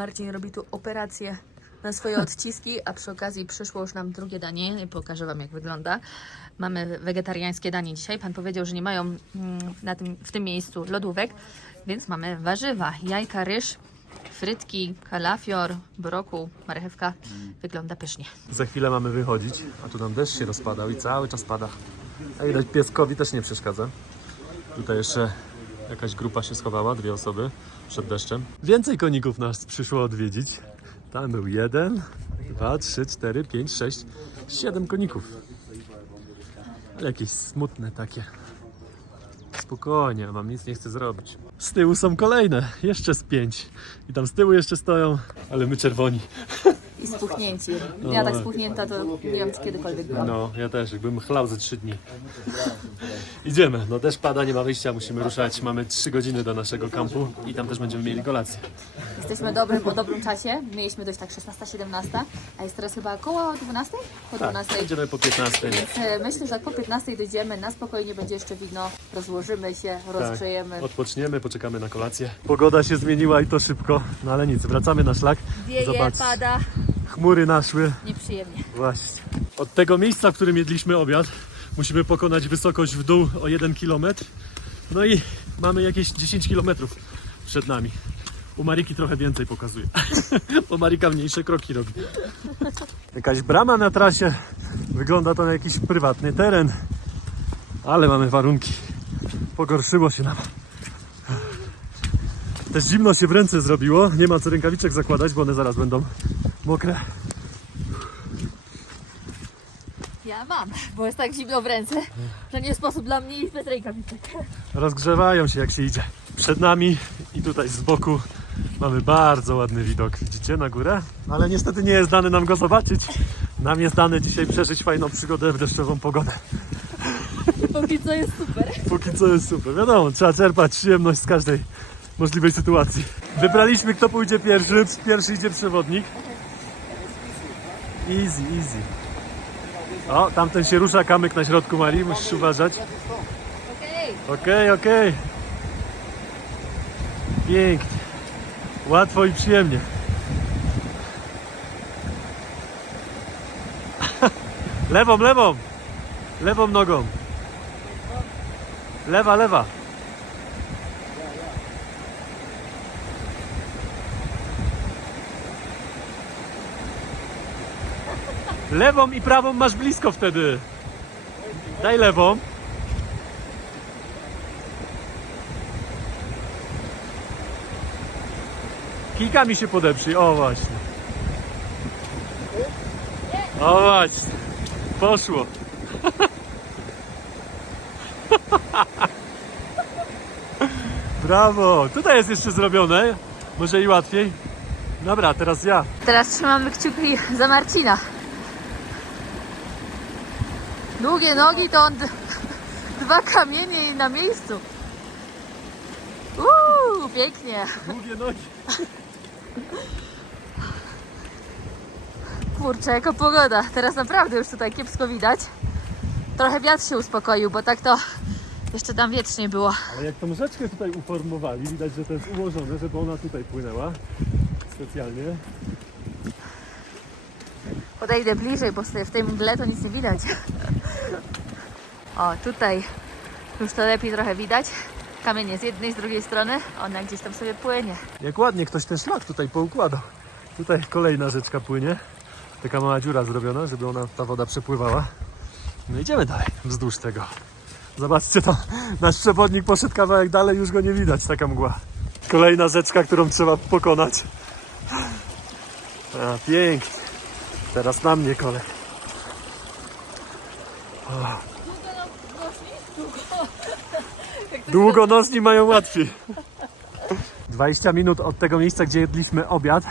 Marcin robi tu operację na swoje odciski, a przy okazji przyszło już nam drugie danie. Pokażę Wam, jak wygląda. Mamy wegetariańskie danie dzisiaj. Pan powiedział, że nie mają w tym miejscu lodówek, więc mamy warzywa, jajka, ryż, frytki, kalafior, brokuł, marchewka. Wygląda pysznie. Za chwilę mamy wychodzić, a tu nam deszcz się rozpadał i cały czas pada. A widać, pieskowi też nie przeszkadza. Tutaj jeszcze jakaś grupa się schowała, 2 osoby przed deszczem. Więcej koników nas przyszło odwiedzić. Tam był 1, 2, 3, 4, 5, 6, 7 koników. Ale jakieś smutne takie. Spokojnie, mam nic nie chcę zrobić. Z tyłu są kolejne, jeszcze z 5. I tam z tyłu jeszcze stoją, ale my czerwoni. I spuchnięci. Ja tak spuchnięta to nie wiem, czy kiedykolwiek byłam. No, ja też, jakbym chlał ze 3 dni. Idziemy, no deszcz pada, nie ma wyjścia, musimy ruszać. Mamy 3 godziny do naszego kampu i tam też będziemy mieli kolację. Jesteśmy po dobrym czasie. Mieliśmy dojść tak 16-17, a jest teraz chyba około 12? Po 12. Tak, idziemy po 15. Więc myślę, że jak po 15 dojdziemy, na spokojnie będzie jeszcze widno, rozłożymy się, rozgrzejemy. Tak, odpoczniemy, poczekamy na kolację. Pogoda się zmieniła i to szybko, no ale nic, wracamy na szlak. Wieje, Zobacz, pada, chmury naszły. nieprzyjemnie. Właśnie. Od tego miejsca, w którym jedliśmy obiad, musimy pokonać wysokość w dół o 1 km. No i mamy jakieś 10 km przed nami. U Mariki trochę więcej pokazuje, bo Marika mniejsze kroki robi. Jakaś brama na trasie, wygląda to na jakiś prywatny teren, ale mamy warunki. Pogorszyło się nam. Też zimno się w ręce zrobiło, nie ma co rękawiczek zakładać, bo one zaraz będą mokre. Ja mam, bo jest tak zimno w ręce, że nie sposób dla mnie iść bez rękawiczek. Rozgrzewają się, jak się idzie. Przed nami i tutaj z boku mamy bardzo ładny widok, widzicie, na górę? Ale niestety nie jest dane nam go zobaczyć. Nam jest dane dzisiaj przeżyć fajną przygodę w deszczową pogodę. Póki co jest super. Póki co jest super. Wiadomo, trzeba czerpać przyjemność z każdej możliwej sytuacji. Wybraliśmy, kto pójdzie pierwszy. Pierwszy idzie przewodnik. Easy, easy. O, tamten się rusza, kamyk na środku, Marii, musisz uważać. Okej. Okej. Pięknie. Łatwo i przyjemnie. Lewą. Lewą nogą. Lewa. Lewą i prawą masz blisko wtedy. Daj lewą. Kijkami się podeprzyj. O właśnie. O właśnie. Poszło. Brawo. Tutaj jest jeszcze zrobione. Może i łatwiej. Dobra, teraz ja. Teraz trzymamy kciuki za Marcina. Długie nogi to on 2 kamienie i na miejscu. Pięknie. Długie nogi. Kurczę, jaka pogoda. Teraz naprawdę już tutaj kiepsko widać. Trochę wiatr się uspokoił, bo tak to jeszcze tam wiecznie było. Ale jak tą rzeczkę tutaj uformowali, widać, że to jest ułożone, żeby ona tutaj płynęła. Specjalnie. Podejdę bliżej, bo w tej mgle to nic nie widać. O, tutaj już to lepiej trochę widać. Kamienie z jednej, z drugiej strony. Ona gdzieś tam sobie płynie. Jak ładnie ktoś ten szlak tutaj poukładał. Tutaj kolejna rzeczka płynie. Taka mała dziura zrobiona, żeby ta woda przepływała. No idziemy dalej wzdłuż tego. Zobaczcie, to nasz przewodnik poszedł kawałek dalej, już go nie widać, taka mgła. Kolejna rzeczka, którą trzeba pokonać. A, pięknie. Teraz na mnie kolej. Długonożni mają łatwiej. 20 minut od tego miejsca, gdzie jedliśmy obiad,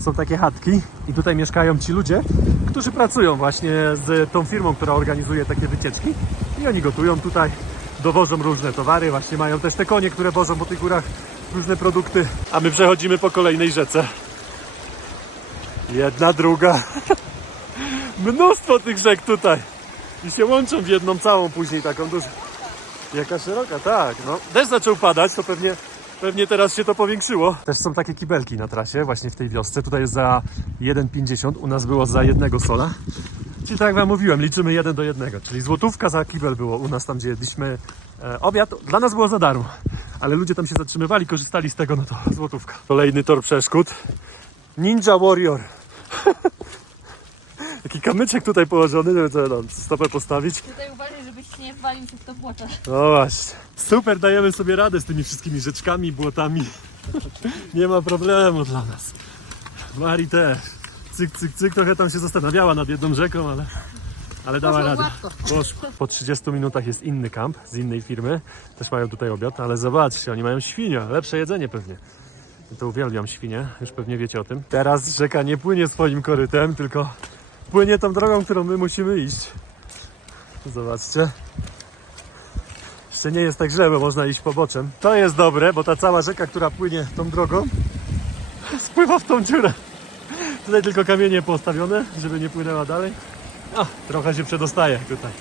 są takie chatki i tutaj mieszkają ci ludzie, którzy pracują właśnie z tą firmą, która organizuje takie wycieczki i oni gotują tutaj, dowożą różne towary, właśnie mają też te konie, które wożą po tych górach różne produkty, a my przechodzimy po kolejnej rzece. Jedna, druga. Mnóstwo tych rzek tutaj i się łączą w jedną całą później taką dużą. Jaka szeroka, tak, no. Deszcz zaczął padać, to pewnie Pewnie teraz się to powiększyło. Też są takie kibelki na trasie, właśnie w tej wiosce. Tutaj jest za 1,50, u nas było za 1 sola. Czyli tak jak wam mówiłem, liczymy 1 do 1, czyli złotówka za kibel było u nas tam, gdzie jedliśmy obiad. Dla nas było za darmo, ale ludzie tam się zatrzymywali, korzystali z tego, no to złotówka. Kolejny tor przeszkód. Ninja Warrior. Taki kamyczek tutaj położony, żeby sobie stopę postawić. Tutaj uważaj, żebyś nie walił się w to błoto. No właśnie. Super, dajemy sobie radę z tymi wszystkimi rzeczkami, błotami. Nie ma problemu dla nas. Mari też. Cyk, cyk, cyk. Trochę tam się zastanawiała nad jedną rzeką, ale dała Poszło radę. gładko. Poszło. Po 30 minutach jest inny kamp z innej firmy. Też mają tutaj obiad, ale zobaczcie, oni mają świnie. Lepsze jedzenie pewnie. Ja to uwielbiam świnie, już pewnie wiecie o tym. Teraz rzeka nie płynie swoim korytem, tylko płynie tą drogą, którą my musimy iść. Zobaczcie. Jeszcze nie jest tak źle, bo można iść poboczem. To jest dobre, bo ta cała rzeka, która płynie tą drogą, spływa w tą dziurę. Tutaj tylko kamienie postawione, żeby nie płynęła dalej. Trochę się przedostaje tutaj.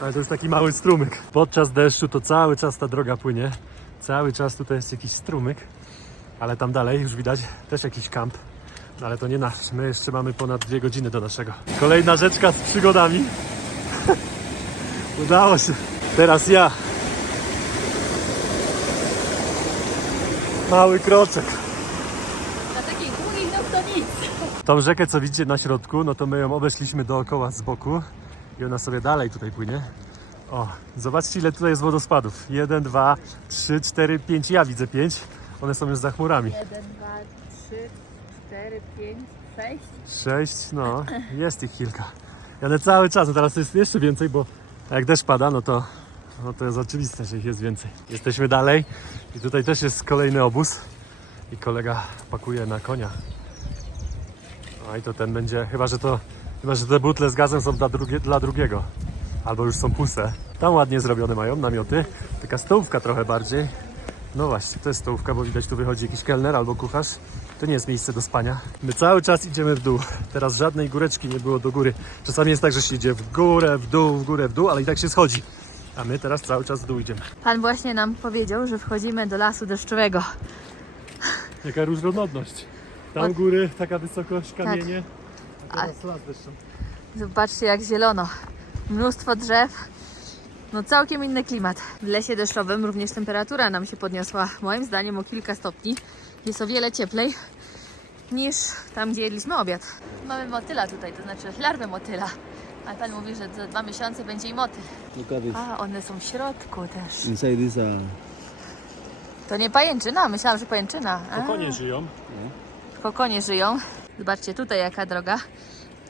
Ale to jest taki mały strumyk. Podczas deszczu to cały czas ta droga płynie. Cały czas tutaj jest jakiś strumyk. Ale tam dalej już widać też jakiś kamp. No ale to nie nasz. My jeszcze mamy ponad 2 godziny do naszego. Kolejna rzeczka z przygodami. Udało się. Teraz ja. Mały kroczek. Na takiej długiej no to nic. Tą rzekę, co widzicie na środku, no to my ją obeszliśmy dookoła z boku i ona sobie dalej tutaj płynie. O, zobaczcie, ile tutaj jest wodospadów. 1, 2, 3, 4, 5. Ja widzę 5. One są już za chmurami. 1, 2, 3, 4, 5, 6. 6, no, jest ich kilka. I one cały czas, no teraz jest jeszcze więcej, bo jak deszcz pada, no to jest oczywiste, że ich jest więcej. Jesteśmy dalej i tutaj też jest kolejny obóz i kolega pakuje na konia. No i to ten będzie, chyba że te butle z gazem są dla drugiego, albo już są puste. Tam ładnie zrobione mają namioty, taka stołówka trochę bardziej. No właśnie, to jest stołówka, bo widać tu wychodzi jakiś kelner albo kucharz. To nie jest miejsce do spania. My cały czas idziemy w dół. Teraz żadnej góreczki nie było do góry. Czasami jest tak, że się idzie w górę, w dół, w górę, w dół, ale i tak się schodzi. A my teraz cały czas w dół idziemy. Pan właśnie nam powiedział, że wchodzimy do lasu deszczowego. Jaka różnorodność. Tam góry, taka wysokość, kamienie. A A- teraz las deszczowy. Zobaczcie jak zielono. Mnóstwo drzew. No całkiem inny klimat. W lesie deszczowym również temperatura nam się podniosła, moim zdaniem, o kilka stopni. Jest o wiele cieplej niż tam, gdzie jedliśmy obiad. Mamy motyla tutaj, to znaczy larwę motyla. A pan mówi, że za 2 miesiące będzie i motyl. Look at this. A, one są w środku też. Inside this, To nie pajęczyna, myślałam, że pajęczyna. A, Konie żyją. w kokonie żyją. Zobaczcie, tutaj jaka droga.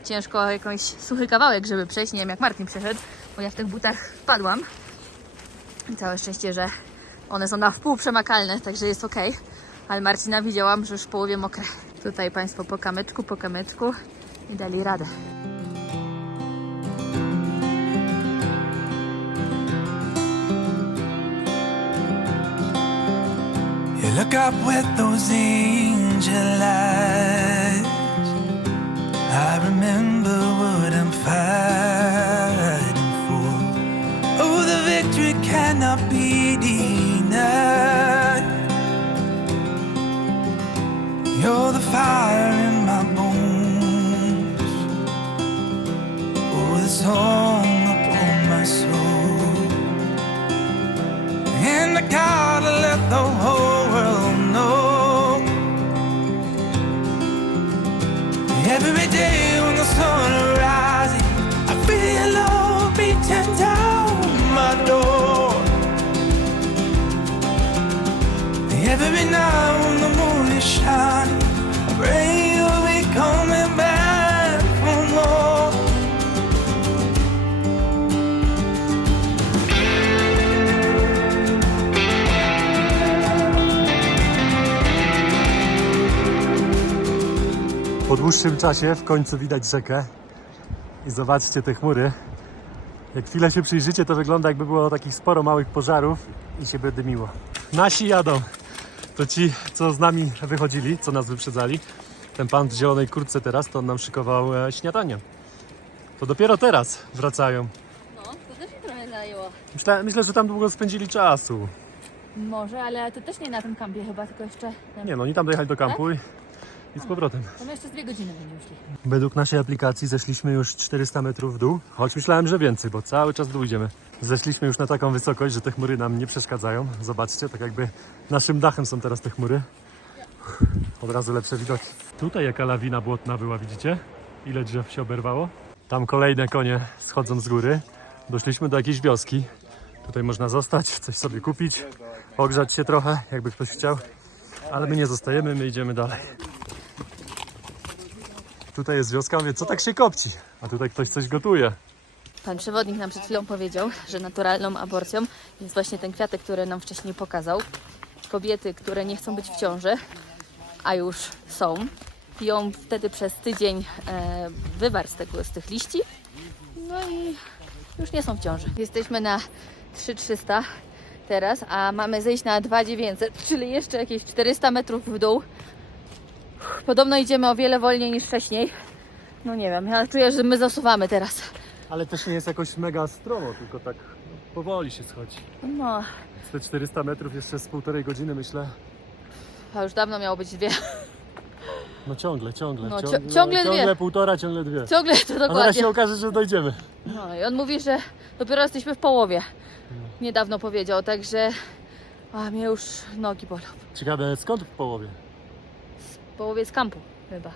Ciężko jakiś suchy kawałek, żeby przejść. Nie wiem, jak Martin przeszedł, bo ja w tych butach wpadłam. I całe szczęście, że one są na wpół przemakalne, także jest ok. Ale Marcina widziałam, że już w połowie mokre. Tutaj Państwo po kamyczku i dali radę. You look up with those angel eyes. I remember what I'm fighting for. Oh, the victory cannot be denied. You're the fire in my bones. Oh, the song upon my soul. And I gotta let the whole world know. Every day when the sun rises, I feel love beating down my door. Every night when the moon is shining, I pray you'll be coming back for more. Po dłuższym czasie w końcu widać rzekę i zobaczcie te chmury. Jak chwilę się przyjrzycie, to wygląda, jakby było takich sporo małych pożarów i się by dymiło. Nasi jadą. To ci, co z nami wychodzili, co nas wyprzedzali. Ten pan w zielonej kurtce teraz, to on nam szykował śniadanie. To dopiero teraz wracają. No, to też mi trochę zajęło. Myślę, że tam długo spędzili czasu. Może, ale to też nie na tym kampie chyba, tylko jeszcze... Nie no, oni tam dojechali do kampu i z powrotem. To my jeszcze z 2 godziny będziemy szli. Według naszej aplikacji zeszliśmy już 400 metrów w dół, choć myślałem, że więcej, bo cały czas w dół idziemy. Zeszliśmy już na taką wysokość, że te chmury nam nie przeszkadzają. Zobaczcie, tak jakby naszym dachem są teraz te chmury. Od razu lepsze widoki. Tutaj jaka lawina błotna była, widzicie? Ile drzew się oberwało? Tam kolejne konie schodzą z góry. Doszliśmy do jakiejś wioski. Tutaj można zostać, coś sobie kupić, ogrzać się trochę, jakby ktoś chciał. Ale my nie zostajemy, my idziemy dalej. Tutaj jest wioska, mówię, co tak się kopci? A tutaj ktoś coś gotuje. Pan przewodnik nam przed chwilą powiedział, że naturalną aborcją jest właśnie ten kwiatek, który nam wcześniej pokazał. Kobiety, które nie chcą być w ciąży, a już są, piją wtedy przez tydzień wywar z tych liści, no i już nie są w ciąży. Jesteśmy na 3300 teraz, a mamy zejść na 2900, czyli jeszcze jakieś 400 metrów w dół. Podobno idziemy o wiele wolniej niż wcześniej. No nie wiem, ja czuję, że my zasuwamy teraz. Ale też nie jest jakoś mega stromo, tylko tak powoli się schodzi. No, Z te 400 metrów jeszcze z 1,5 godziny myślę. a już dawno miało być 2. No ciągle. No, ciągle dwie. Ciągle 1,5, ciągle 2. Ciągle to A zaraz dokładnie. się okaże, że dojdziemy. No i on mówi, że dopiero jesteśmy w połowie. Niedawno powiedział, także a mnie już nogi bolą. Ciekawe skąd w połowie? W połowie z kampu chyba.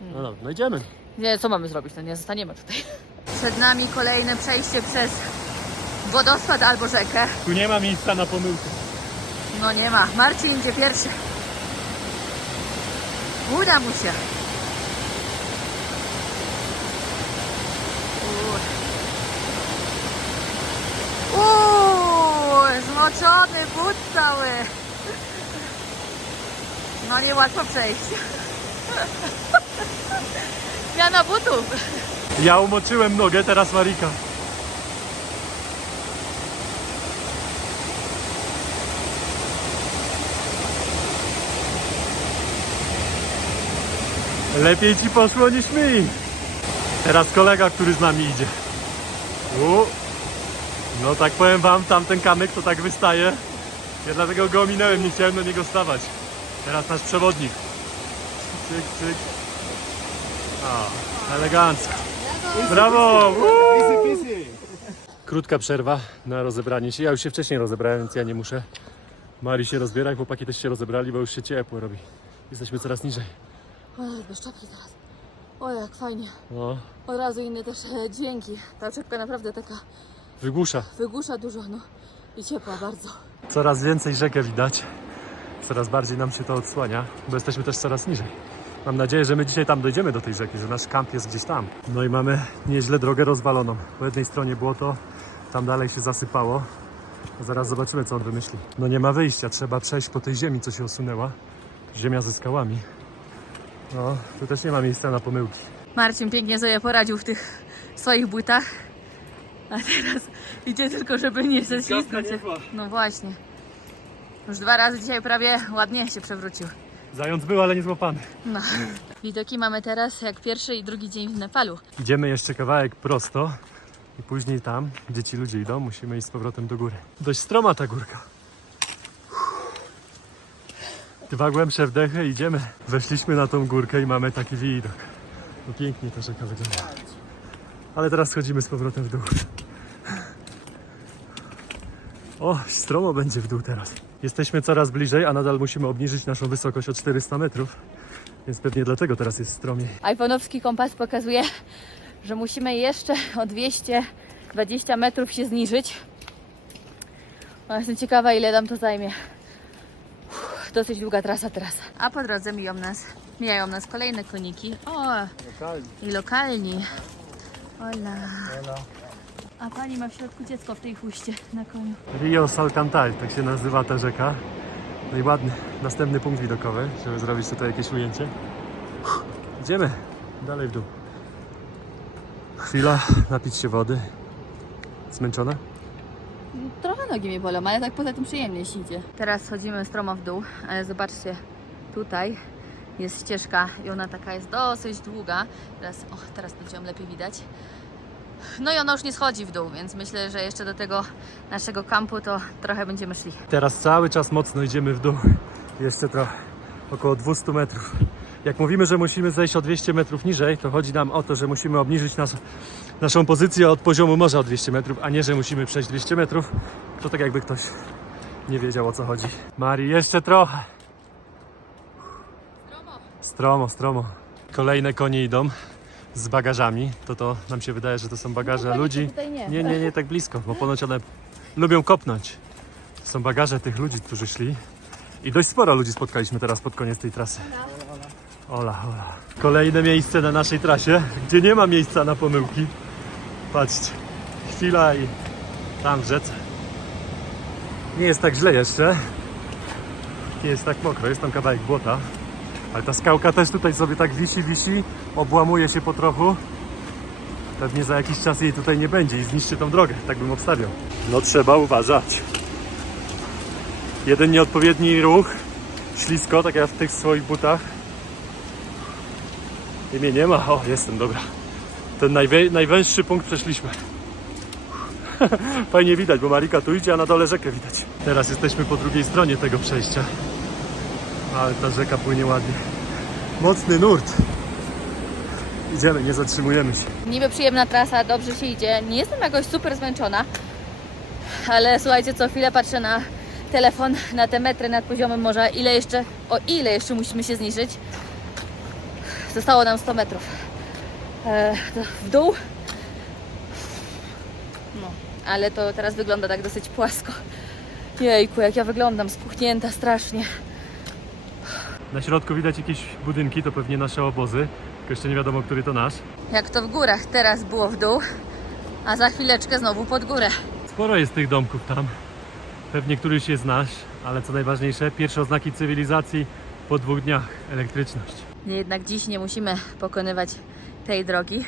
No dobra, no idziemy. Nie, co mamy zrobić? No nie zostaniemy tutaj. Przed nami kolejne przejście przez wodospad albo rzekę. Tu nie ma miejsca na pomyłkę. No nie ma. Marcin idzie pierwszy. Uda mu się. Zmoczony but cały. No niełatwo przejść. Zmiana butów. Ja umoczyłem nogę, teraz Marika. Lepiej ci poszło niż mi. Teraz kolega, który z nami idzie. No tak powiem wam, tamten kamyk to tak wystaje. Ja dlatego go ominąłem, nie chciałem do niego stawać. Teraz nasz przewodnik. Cyk, cyk. O, elegancko. Brawo! Krótka przerwa na rozebranie się. Ja już się wcześniej rozebrałem, więc ja nie muszę. Mari się rozbiera, chłopaki też się rozebrali, bo już się ciepło robi. Jesteśmy coraz niżej. O, bez czapki teraz. O, jak fajnie. No, Od razu inne też dźwięki. Ta czapka naprawdę taka wygłusza. wygłusza dużo, no. I ciepła bardzo. Coraz więcej rzekę widać. Coraz bardziej nam się to odsłania, bo jesteśmy też coraz niżej. Mam nadzieję, że my dzisiaj tam dojdziemy do tej rzeki, że nasz kamp jest gdzieś tam. No i mamy nieźle drogę rozwaloną. Po jednej stronie błoto, tam dalej się zasypało. Zaraz zobaczymy, co on wymyśli. No nie ma wyjścia, trzeba przejść po tej ziemi, co się osunęła. Ziemia ze skałami. No, tu też nie ma miejsca na pomyłki. Marcin pięknie sobie poradził w tych swoich butach. A teraz idzie tylko, żeby nie ześlizgnąć się. No właśnie. Już 2 razy dzisiaj prawie ładnie się przewrócił. Zając był, ale nie złapany. No. Widoki mamy teraz jak pierwszy i drugi dzień w Nepalu. Idziemy jeszcze kawałek prosto i później tam, gdzie ci ludzie idą, musimy iść z powrotem do góry. Dość stroma ta górka. 2 głębsze wdechy, idziemy. Weszliśmy na tą górkę i mamy taki widok. No pięknie ta rzeka wygląda. Ale teraz schodzimy z powrotem w dół. O, stromo będzie w dół teraz. Jesteśmy coraz bliżej, a nadal musimy obniżyć naszą wysokość o 400 metrów. Więc pewnie dlatego teraz jest stromiej. iPhone'owski kompas pokazuje, że musimy jeszcze o 220 metrów się zniżyć. No, jestem ciekawa, ile nam to zajmie. Dosyć długa trasa teraz. A po drodze mijają nas kolejne koniki. O, i lokalni. Ola. A pani ma w środku dziecko w tej huście na koniu. Rio Salcantay, tak się nazywa ta rzeka. No i ładny, następny punkt widokowy, żeby zrobić tutaj jakieś ujęcie. Idziemy dalej w dół. Chwila, napić się wody. Zmęczona? Trochę nogi mnie bolą, ale tak poza tym przyjemnie się idzie. Teraz schodzimy stromo w dół, ale zobaczcie, tutaj jest ścieżka i ona taka jest dosyć długa. Teraz będzie ją lepiej widać. No i ono już nie schodzi w dół, więc myślę, że jeszcze do tego naszego kampu to trochę będziemy szli. Teraz cały czas mocno idziemy w dół. Jeszcze trochę, około 200 metrów. Jak mówimy, że musimy zejść o 200 metrów niżej, to chodzi nam o to, że musimy obniżyć naszą pozycję od poziomu morza o 200 metrów, a nie, że musimy przejść 200 metrów. To tak jakby ktoś nie wiedział, o co chodzi. Mari, jeszcze trochę. Stromo, stromo. Kolejne konie idą z bagażami. To nam się wydaje, że to są bagaże ludzi. Nie, tak blisko, bo ponoć one lubią kopnąć. To są bagaże tych ludzi, którzy szli. I dość sporo ludzi spotkaliśmy teraz pod koniec tej trasy. Ola. Kolejne miejsce na naszej trasie, gdzie nie ma miejsca na pomyłki. Patrzcie, chwila i tam w rzece. Nie jest tak źle jeszcze. Nie jest tak mokro, jest tam kawałek błota. Ale ta skałka też tutaj sobie tak wisi, obłamuje się po trochu. Pewnie za jakiś czas jej tutaj nie będzie i zniszczy tą drogę, tak bym obstawiał. No trzeba uważać. Jeden nieodpowiedni ruch, ślisko, tak jak w tych swoich butach. I mnie nie ma. O, jestem, dobra. Ten najwęższy punkt przeszliśmy. Fajnie widać, bo Marika tu idzie, a na dole rzekę widać. Teraz jesteśmy po drugiej stronie tego przejścia. Ale ta rzeka płynie ładnie. Mocny nurt. Idziemy, nie zatrzymujemy się. Niby przyjemna trasa, dobrze się idzie. Nie jestem jakoś super zmęczona, ale słuchajcie, co chwilę patrzę na telefon, na te metry nad poziomem morza. O ile jeszcze musimy się zniżyć? Zostało nam 100 metrów. W dół. No, ale to teraz wygląda tak dosyć płasko. Jejku, jak ja wyglądam, spuchnięta strasznie. Na środku widać jakieś budynki, to pewnie nasze obozy. Tylko jeszcze nie wiadomo, który to nasz. Jak to w górach, teraz było w dół, a za chwileczkę znowu pod górę. Sporo jest tych domków tam. Pewnie któryś jest nasz, ale co najważniejsze, pierwsze oznaki cywilizacji po 2 dniach. Elektryczność. Jednak dziś nie musimy pokonywać tej drogi.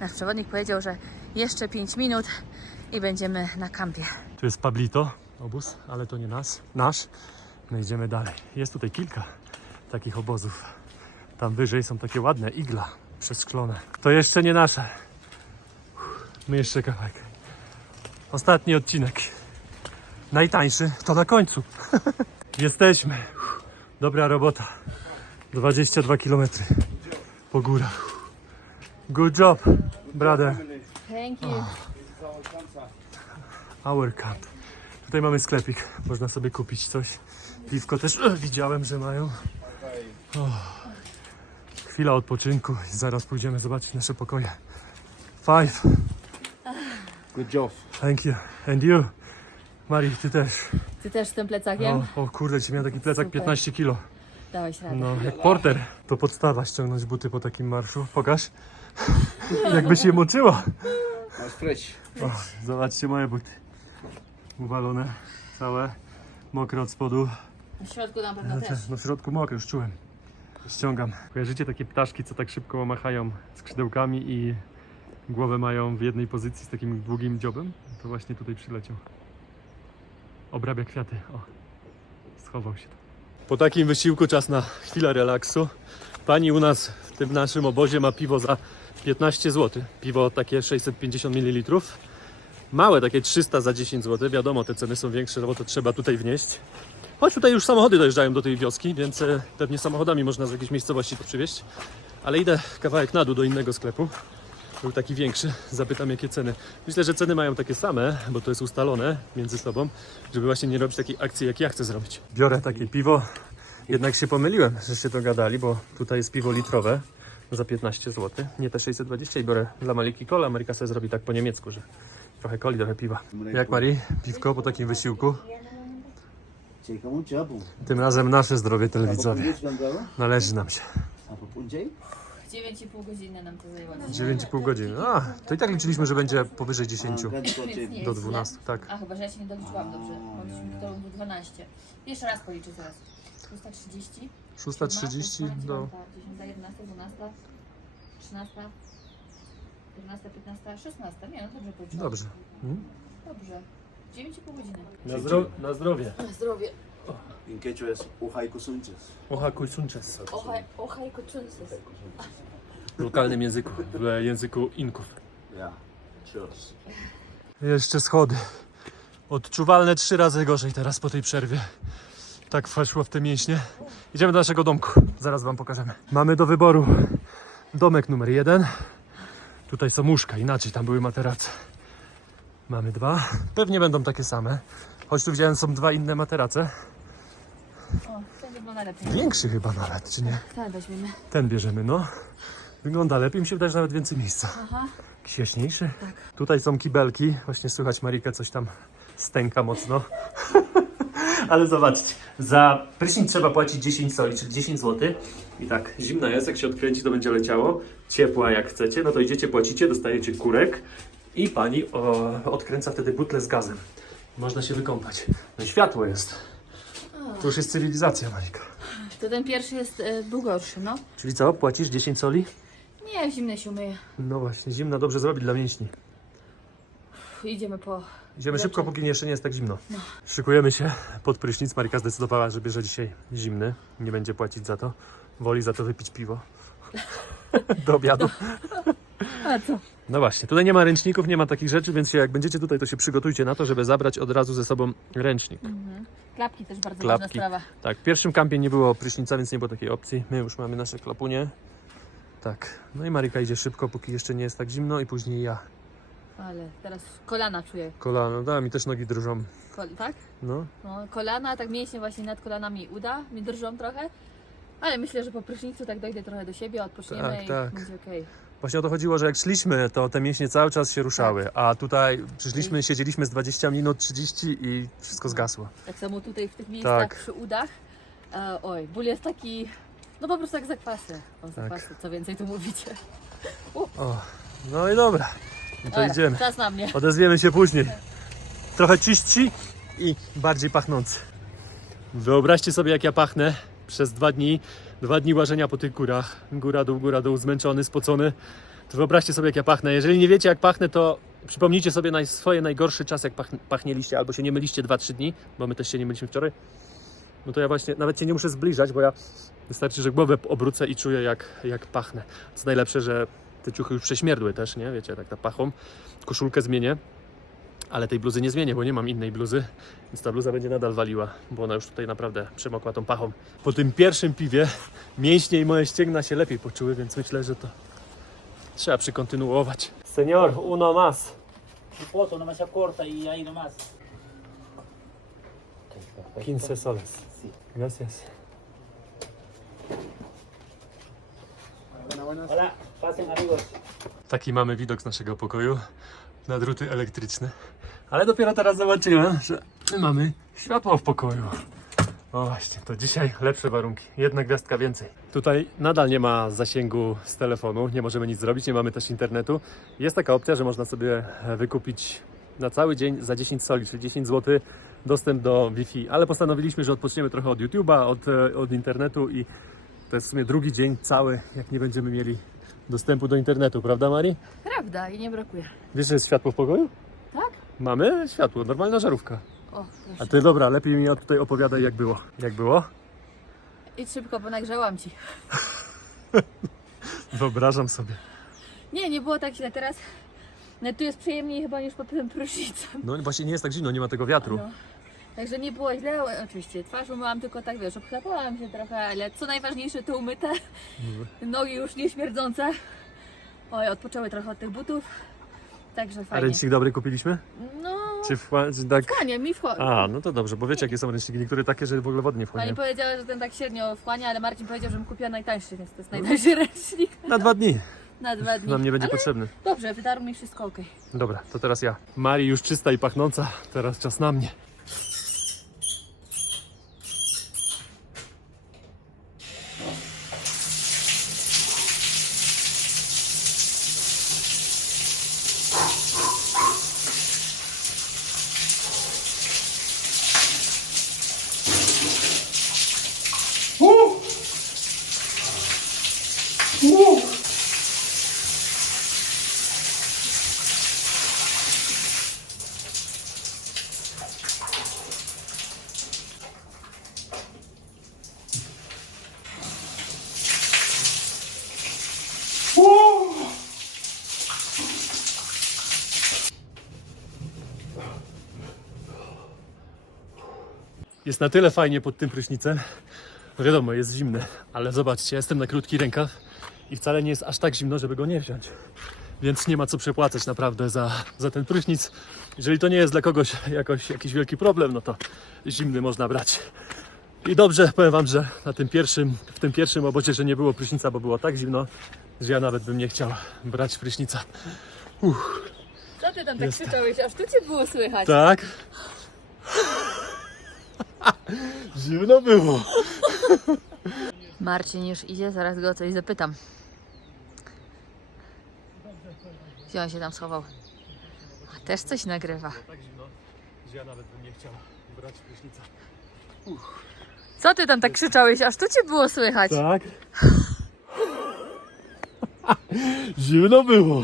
Nasz przewodnik powiedział, że jeszcze 5 minut i będziemy na kampie. Tu jest Pablito, obóz, ale to nie nasz. No idziemy dalej. Jest tutaj kilka takich obozów. Tam wyżej są takie ładne igla przeszklone. To jeszcze nie nasze. My jeszcze kawałek. Ostatni odcinek. Najtańszy to na końcu. Jesteśmy. Dobra robota. 22 km po górach. Good job, brother. Thank you. Our camp. Tutaj mamy sklepik. Można sobie kupić coś. Piwko też widziałem, że mają. Chwila odpoczynku i zaraz pójdziemy zobaczyć nasze pokoje. 5. Good job. Thank you. And you? Mari, ty też. Ty też z tym plecakiem? O kurde, ci miałem taki plecak Super. 15 kilo. Dałeś radę. No, jak porter. To podstawa ściągnąć buty po takim marszu. Pokaż. Jakby się moczyło. That's fresh. O, zobaczcie moje buty. Uwalone. Całe. Mokre od spodu. W środku na pewno też. No w środku mokre, już czułem. Ściągam. Kojarzycie takie ptaszki, co tak szybko machają skrzydełkami i głowę mają w jednej pozycji z takim długim dziobem? To właśnie tutaj przyleciał. Obrabia kwiaty. O, schował się. Po takim wysiłku czas na chwilę relaksu. Pani u nas w tym naszym obozie ma piwo za 15 zł. Piwo takie 650 ml. Małe, takie 300 za 10 zł. Wiadomo, te ceny są większe, no bo to trzeba tutaj wnieść. Choć tutaj już samochody dojeżdżają do tej wioski, więc pewnie samochodami można z jakiejś miejscowości to przywieźć. Ale idę kawałek na dół do innego sklepu. Był taki większy, zapytam jakie ceny. Myślę, że ceny mają takie same, bo to jest ustalone między sobą, żeby właśnie nie robić takiej akcji, jak ja chcę zrobić. Biorę takie piwo. Jednak się pomyliłem, żeście to gadali, bo tutaj jest piwo litrowe za 15 zł. Nie te 620 i biorę dla Maliki Cola. Ameryka sobie zrobi tak po niemiecku, że trochę coli, trochę piwa. Jak Mari? Piwko po takim wysiłku? Tym razem nasze zdrowie, telewidzowie. Należy nam się. 9,5 godziny nam to zajęło. 9,5 godziny. A, to i tak liczyliśmy, że będzie powyżej 10 Nie do jest 12. źle. Tak. A chyba, że ja się nie doliczyłam dobrze. Mogliśmy do 12. Jeszcze raz policzę teraz. 6:30. 6:30 do... 10, 11, 12, 13, 14, 15, 16. Nie, no dobrze policzyłam. Dobrze. Dobrze. 9,5 godziny. Na zdrowie. Na zdrowie. In quechua es Ojaico Sunches. Ohakuj sunches. Ohaj koczynces. w lokalnym języku, w języku Inków. Yeah. Cheers. Jeszcze schody. Odczuwalne 3 razy gorzej teraz po tej przerwie. Tak weszło w te mięśnie. Idziemy do naszego domku. Zaraz wam pokażemy. Mamy do wyboru domek numer 1. Tutaj są łóżka, inaczej tam były materace. Mamy 2. Pewnie będą takie same. Choć tu widziałem, są 2 inne materace. O, ten wygląda lepiej. Większy chyba nawet, czy nie? Tak, weźmiemy. Ten bierzemy, no. Wygląda lepiej, mi się wydaje, że nawet więcej miejsca. Aha. Jakiś jaśniejszy. Tutaj są kibelki. Właśnie słychać Marikę coś tam stęka mocno. Ale zobaczcie, za prysznic trzeba płacić 10 soli, czyli 10 zł. I tak, zimna jest, jak się odkręci, to będzie leciało. Ciepła jak chcecie, no to idziecie, płacicie, dostajecie kurek i pani odkręca wtedy butlę z gazem. Można się wykąpać. No i światło jest. To już jest cywilizacja, Marika. To ten pierwszy był gorszy, no. Czyli co, płacisz 10 soli? Nie, w zimne się umyję. No właśnie, zimna dobrze zrobi dla mięśni. Idziemy po... Idziemy Rzeczy. szybko, póki jeszcze nie jest tak zimno. Szykujemy się pod prysznic. Marika zdecydowała, że bierze dzisiaj zimny. Nie będzie płacić za to. Woli za to wypić piwo. Do obiadu. A co? No właśnie, tutaj nie ma ręczników, nie ma takich rzeczy, więc jak będziecie tutaj, to się przygotujcie na to, żeby zabrać od razu ze sobą ręcznik. Klapki też bardzo Klapki. ważna sprawa. Tak, w pierwszym kampie nie było prysznica, więc nie było takiej opcji. My już mamy nasze klapunie. Tak, no i Marika idzie szybko, póki jeszcze nie jest tak zimno i później ja. Ale teraz kolana czuję. Kolano, da, mi też nogi drżą. Tak? No, No, kolana, tak mięśnie właśnie nad kolanami uda, mi drżą trochę. Ale myślę, że po prysznicu tak dojdę trochę do siebie, odpoczniemy Tak, i tak. będzie okej. właśnie o to chodziło, że jak szliśmy, to te mięśnie cały czas się ruszały, a tutaj przyszliśmy, siedzieliśmy z 20 minut, 30 i wszystko zgasło. Tak samo tutaj w tych miejscach Tak. przy udach. Oj, ból jest taki, no po prostu jak zakwasy. O, Tak. zakwasy, co więcej tu mówicie. O, no i dobra, no to Dobra, idziemy. czas na mnie. Odezwiemy się później. Trochę czyści i bardziej pachnący. Wyobraźcie sobie, jak ja pachnę przez 2 dni. 2 dni łażenia po tych górach. Góra, dół, zmęczony, spocony. To wyobraźcie sobie, jak ja pachnę. Jeżeli nie wiecie, jak pachnę, to przypomnijcie sobie swoje najgorszy czas, jak pachnieliście, albo się nie myliście 2-3 dni, bo my też się nie myliśmy wczoraj. No to ja właśnie nawet się nie muszę zbliżać, bo ja wystarczy, że głowę obrócę i czuję, jak pachnę. Co najlepsze, że te ciuchy już prześmierdły też, nie? Wiecie, tak pachą. Koszulkę zmienię, ale tej bluzy nie zmienię, bo nie mam innej bluzy, więc ta bluza będzie nadal waliła, bo ona już tutaj naprawdę przemokła tą pachą. Po tym pierwszym piwie mięśnie i moje ścięgna się lepiej poczuły, więc myślę, że to trzeba przykontynuować. Señor, uno más. Un pozo, no me se corta y ahí nomás. 15 soles. Gracias. Hola, pasen amigos. Taki mamy widok z naszego pokoju na druty elektryczne. Ale dopiero teraz zobaczyłem, że my mamy światło w pokoju. O właśnie, to dzisiaj lepsze warunki. 1 gwiazdka więcej. Tutaj nadal nie ma zasięgu z telefonu, nie możemy nic zrobić, nie mamy też internetu. Jest taka opcja, że można sobie wykupić na cały dzień za 10 soli, czyli 10 zł dostęp do Wi-Fi. Ale postanowiliśmy, że odpoczniemy trochę od YouTube'a, od internetu i to jest w sumie drugi dzień cały, jak nie będziemy mieli dostępu do internetu, prawda Mari? Prawda, i nie brakuje. Wiesz, że jest światło w pokoju? Tak? Mamy światło, normalna żarówka. O, A proszę. ty dobra, lepiej mi tutaj opowiadaj, jak było. Jak było? Idź szybko, bo nagrzałam ci. Wyobrażam sobie. Nie było tak źle teraz. No, tu jest przyjemniej chyba niż pod tym prysznicem. No właśnie nie jest tak zimno, nie ma tego wiatru. No. Także nie było źle, oczywiście twarz umyłam, tylko tak wiesz, obchlapałam się trochę, ale co najważniejsze to umyte, nogi już nie śmierdzące. Oj, odpoczęły trochę od tych butów, także A fajnie. ręcznik dobry kupiliśmy? No, Czy tak? wchłania, mi wchłania. A, no to dobrze, bo wiecie jakie są ręczniki, niektóre takie, że w ogóle wody nie Pani wchłaniają. powiedziała, że ten tak średnio wchłania, ale Marcin powiedział, żebym kupiła najtańszy, więc to jest najtańszy ręcznik Na 2 dni na 2 dni. nam nie będzie Ale potrzebny. dobrze, wydarł mi wszystko okej. Dobra, to teraz ja. Mari już czysta i pachnąca, teraz czas na mnie. Jest na tyle fajnie pod tym prysznicem. No wiadomo, jest zimny, ale zobaczcie, jestem na krótki rękaw i wcale nie jest aż tak zimno, żeby go nie wziąć. Więc nie ma co przepłacać naprawdę za ten prysznic. Jeżeli to nie jest dla kogoś jakiś wielki problem, no to zimny można brać. I dobrze, powiem wam, że w tym pierwszym obozie, że nie było prysznica, bo było tak zimno, że ja nawet bym nie chciał brać prysznica. Co ty tam tak Jest. krzyczałeś? Aż tu cię było słychać. Tak? Zimno było. Marcin już idzie, zaraz go o coś zapytam. Gdzie on się tam schował? Też coś nagrywa. Tak zimno, że ja nawet bym nie chciał brać prysznica. Co ty tam tak krzyczałeś? Aż tu cię było słychać. Tak? Zimno było.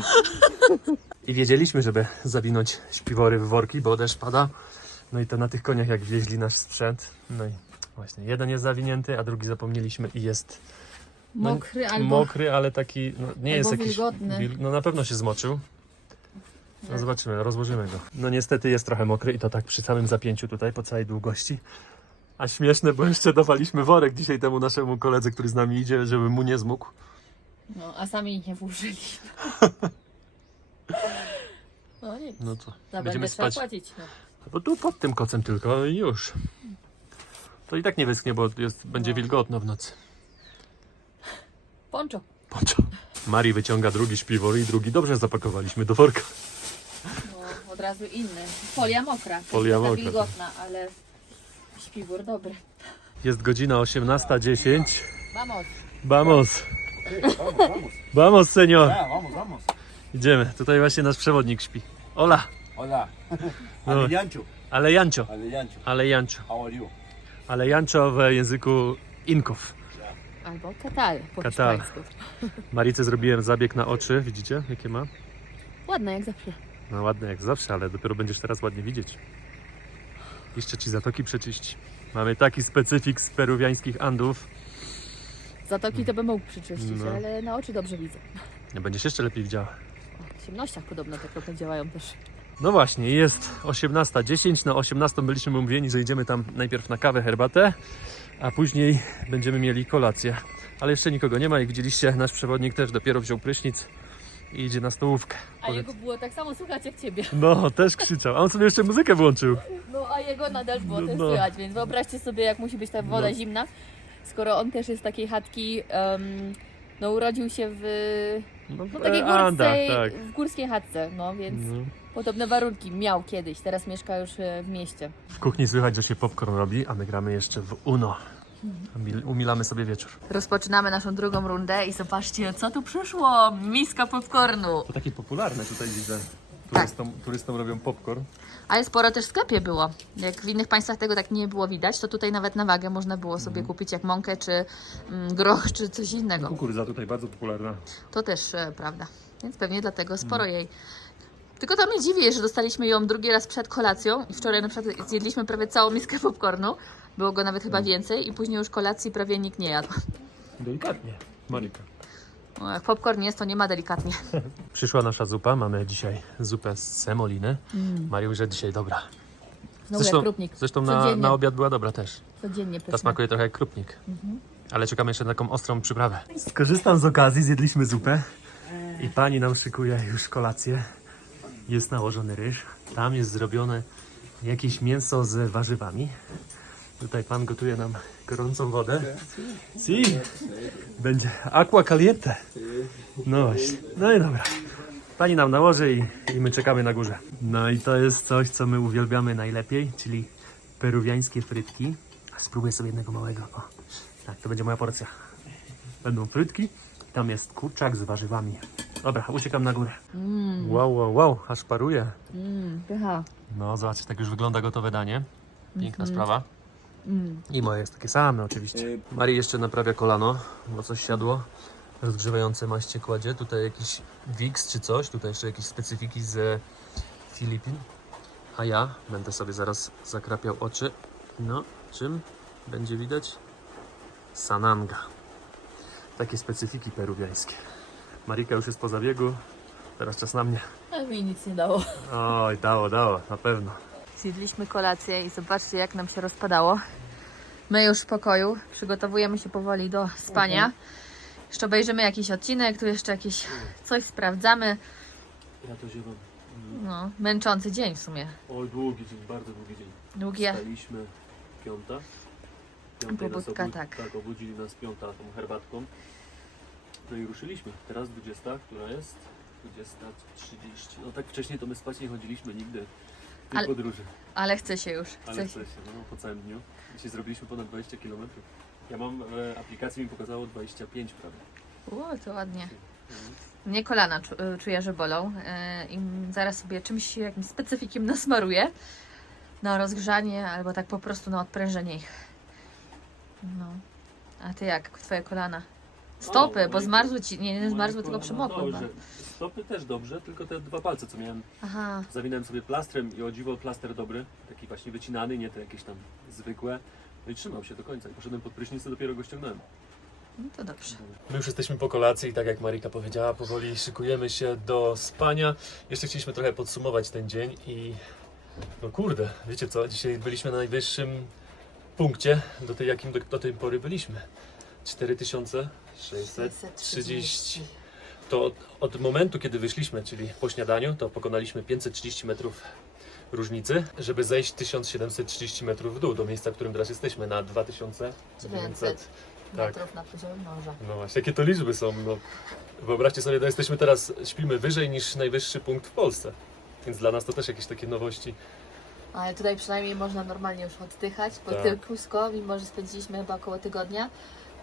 I wiedzieliśmy, żeby zawinąć śpiwory w worki, bo deszcz pada. No i to na tych koniach, jak wieźli nasz sprzęt. No i właśnie, jeden jest zawinięty, a drugi zapomnieliśmy i jest Mokry albo... mokry, ale taki, no, nie jest jakiś... wilgotny. No na pewno się zmoczył. No zobaczymy, rozłożymy go. No niestety jest trochę mokry i to tak przy samym zapięciu tutaj, po całej długości. A śmieszne, bo jeszcze dawaliśmy worek dzisiaj temu naszemu koledze, który z nami idzie, żeby mu nie zmógł. No, a sami nie włożyliśmy. No nic. No to Za będziemy będę trzeba spać. płacić. No. Bo tu pod tym kocem tylko i już. To i tak nie wyschnie, bo będzie wilgotno w nocy. Ponczo. Ponczo. Marii wyciąga drugi śpiwór i drugi dobrze zapakowaliśmy do worka. No, od razu inny. Folia mokra. Folia Taka mokra. wilgotna, ale śpiwór dobry. Jest godzina 18:10. Vamos. Vamos. Vamos, senior. Yeah, vamos, vamos. Idziemy. Tutaj właśnie nasz przewodnik śpi. Hola. Hola. No. Alejancho. Ale Jancio. Alejancho. Ale Jancio. How are you? Ale Jancio w języku Inków. Albo katal po Katal. hiszpańsku. Marice zrobiłem zabieg na oczy. Widzicie, jakie ma? Ładne jak zawsze. No ładne jak zawsze, ale dopiero będziesz teraz ładnie widzieć. Jeszcze ci zatoki przeczyści. Mamy taki specyfik z peruwiańskich Andów. Zatoki to by mógł przyczyścić, No. ale na oczy dobrze widzę. Będziesz jeszcze lepiej widziała. W ciemnościach podobno te kropy działają też. No właśnie, jest 18:10. Na 18 byliśmy umówieni, że idziemy tam najpierw na kawę, herbatę, a później będziemy mieli kolację. Ale jeszcze nikogo nie ma. Jak widzieliście, nasz przewodnik też dopiero wziął prysznic i idzie na stołówkę. A jego było tak samo słychać jak ciebie. No, też krzyczał. A on sobie jeszcze muzykę włączył. No a jego nadal było też No. słychać, więc wyobraźcie sobie jak musi być ta woda No. zimna, skoro on też jest z takiej chatki, no urodził się w takiej Andach, tak. w górskiej chatce, no więc No. podobne warunki miał kiedyś, teraz mieszka już w mieście. W kuchni słychać, że się popcorn robi, a my gramy jeszcze w Uno. Umilamy sobie wieczór. Rozpoczynamy naszą drugą rundę i zobaczcie co tu przyszło, miska popcornu. To takie popularne tutaj widzę. Tak. Turystom robią popcorn. Ale sporo też w sklepie było. Jak w innych państwach tego tak nie było widać, to tutaj nawet na wagę można było sobie kupić jak mąkę, czy groch, czy coś innego. Kukurydza tutaj bardzo popularna. To też prawda. Więc pewnie dlatego sporo jej. Tylko to mnie dziwi, że dostaliśmy ją drugi raz przed kolacją i wczoraj na przykład zjedliśmy prawie całą miskę popcornu. Było go nawet chyba więcej i później już kolacji prawie nikt nie jadł. Delikatnie. Marika. No, jak popcorn jest, to nie ma delikatnie. Przyszła nasza zupa. Mamy dzisiaj zupę z semoliny. Mariusz, że dzisiaj dobra. Znowu jak krupnik. Zresztą Codziennie. na obiad była dobra też. Codziennie Ta pyszne. smakuje trochę jak krupnik. Ale czekamy jeszcze na taką ostrą przyprawę. Skorzystam z okazji, zjedliśmy zupę i pani nam szykuje już kolację. Jest nałożony ryż. Tam jest zrobione jakieś mięso z warzywami. Tutaj pan gotuje nam gorącą wodę. Si. Będzie aqua caliente. No właśnie. No i dobra. Pani nam nałoży i my czekamy na górze. No i to jest coś, co my uwielbiamy najlepiej, czyli peruwiańskie frytki. Spróbuję sobie jednego małego. O, tak, to będzie moja porcja. Będą frytki, tam jest kurczak z warzywami. Dobra, uciekam na górę. Wow, aż paruje. Pycha. No, zobaczcie, tak już wygląda gotowe danie. Piękna sprawa. I moje jest takie same oczywiście. Marii jeszcze naprawia kolano, bo coś siadło. Rozgrzewające maście kładzie. Tutaj jakiś Vicks czy coś. Tutaj jeszcze jakieś specyfiki z Filipin. A ja będę sobie zaraz zakrapiał oczy. No, czym będzie widać? Sananga. Takie specyfiki peruwiańskie. Marika już jest po zabiegu. Teraz czas na mnie. A mi nic nie dało. Oj, dało, na pewno. Zjedliśmy kolację i zobaczcie, jak nam się rozpadało. My już w pokoju, przygotowujemy się powoli do spania. Jeszcze obejrzymy jakiś odcinek, tu jeszcze jakieś coś sprawdzamy. Ja to ziewam. No, męczący dzień w sumie. Oj, długi dzień, bardzo długi dzień. Długie. Wstaliśmy 5:00. 5:00 nas Pobudka, tak. obudzili nas 5:00 tą herbatką. No i ruszyliśmy. Teraz 20:00, która jest? 20:30. No tak wcześniej to my spać nie chodziliśmy nigdy. W tej Ale- podróży. Ale chce się już. Ale Chce chce się. się, no po całym dniu. Dzisiaj zrobiliśmy ponad 20 km. Ja mam, aplikacja mi pokazało 25 prawie. To ładnie. Mnie kolana czuję, że bolą. I zaraz sobie czymś, jakimś specyfikiem nasmaruję na rozgrzanie albo tak po prostu na odprężenie ich. No. A ty jak? Twoje kolana? Stopy, O, bo moje- zmarzły ci, nie Moje zmarzły, tylko kolana przemokły chyba. dobrze. Stopy też dobrze, tylko te 2 palce, co miałem, Aha, zawinąłem sobie plastrem i o dziwo plaster dobry, taki właśnie wycinany, nie te jakieś tam zwykłe. No i trzymał się do końca i poszedłem pod prysznic, to dopiero go ściągnąłem. no to dobrze. My już jesteśmy po kolacji i tak jak Marika powiedziała, powoli szykujemy się do spania. Jeszcze chcieliśmy trochę podsumować ten dzień i no kurde, wiecie co, dzisiaj byliśmy na najwyższym punkcie jakim do tej pory byliśmy. 4630. To od momentu, kiedy wyszliśmy, czyli po śniadaniu, to pokonaliśmy 530 metrów różnicy, żeby zejść 1730 metrów w dół do miejsca, w którym teraz jesteśmy, na 2900. Tak. Metrów na poziomie morza. No właśnie, jakie to liczby są. No. Wyobraźcie sobie, no jesteśmy teraz, śpimy wyżej niż najwyższy punkt w Polsce. Więc dla nas to też jakieś takie nowości. Ale tutaj przynajmniej można normalnie już oddychać, bo Tak. ty Cusco, mimo że spędziliśmy chyba około tygodnia,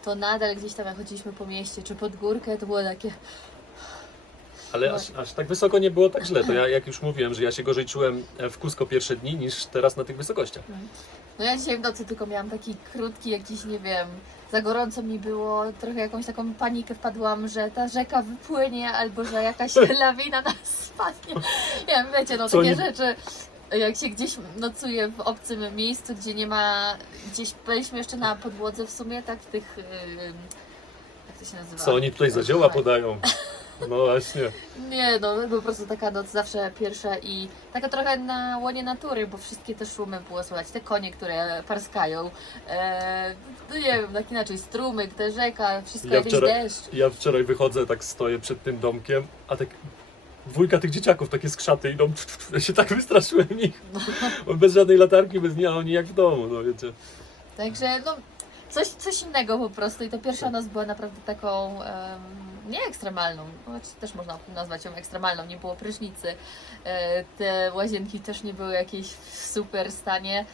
to nadal gdzieś tam jak chodziliśmy po mieście czy pod górkę, to było takie... Ale aż tak wysoko nie było tak źle. To ja, jak już mówiłem, że ja się gorzej czułem w Cusco pierwsze dni niż teraz na tych wysokościach. No ja dzisiaj w nocy tylko miałam taki krótki jakiś, nie wiem, za gorąco mi było, trochę jakąś taką panikę wpadłam, że ta rzeka wypłynie albo że jakaś lawina nas spadnie. Nie wiem, wiecie, no Co takie nie- rzeczy, jak się gdzieś nocuje w obcym miejscu, gdzie nie ma, gdzieś byliśmy jeszcze na podłodze w sumie, tak, w tych, jak to się nazywa? Co oni tutaj za zioła podają? No właśnie. Nie, no po prostu taka noc zawsze pierwsza i taka trochę na łonie natury, bo wszystkie te szumy było słychać, te konie, które parskają, no nie wiem, tak inaczej, strumyk, ta rzeka, wszystko Ja jakiś wczoraj- deszcz. Ja wczoraj wychodzę, tak stoję przed tym domkiem, a tak dwójka tych dzieciaków takie skrzaty idą. Ja się tak wystraszyłem ich. Bo bez żadnej latarki, bez niej, a oni jak w domu, no wiecie. Także no coś innego po prostu i ta pierwsza noc była naprawdę taką nie ekstremalną, choć też można nazwać ją ekstremalną, nie było prysznicy, te łazienki też nie były jakieś w super stanie.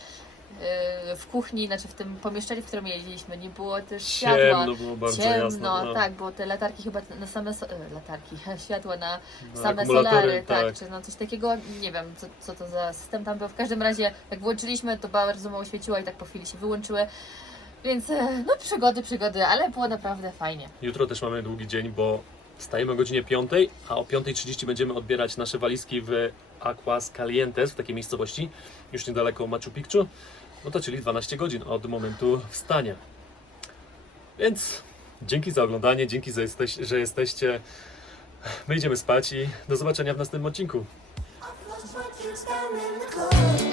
W kuchni, znaczy w tym pomieszczeniu, w którym jeździliśmy, nie było też światła. Ciemno było bardzo Ciemno, jasno. No. tak, bo te latarki chyba na same latarki, światła na No, same akumulatory, solary, tak, tak. czy no coś takiego, nie wiem co to za system tam był. W każdym razie jak włączyliśmy, to bardzo mało świeciło i tak po chwili się wyłączyły. Więc no przygody, ale było naprawdę fajnie. Jutro też mamy długi dzień, bo wstajemy o godzinie 5, a o 5:30 będziemy odbierać nasze walizki w Aguas Calientes, w takiej miejscowości, już niedaleko Machu Picchu. No to czyli 12 godzin od momentu wstania. Więc dzięki za oglądanie, dzięki, że jesteście. My idziemy spać i do zobaczenia w następnym odcinku. Just watch you stand in the club.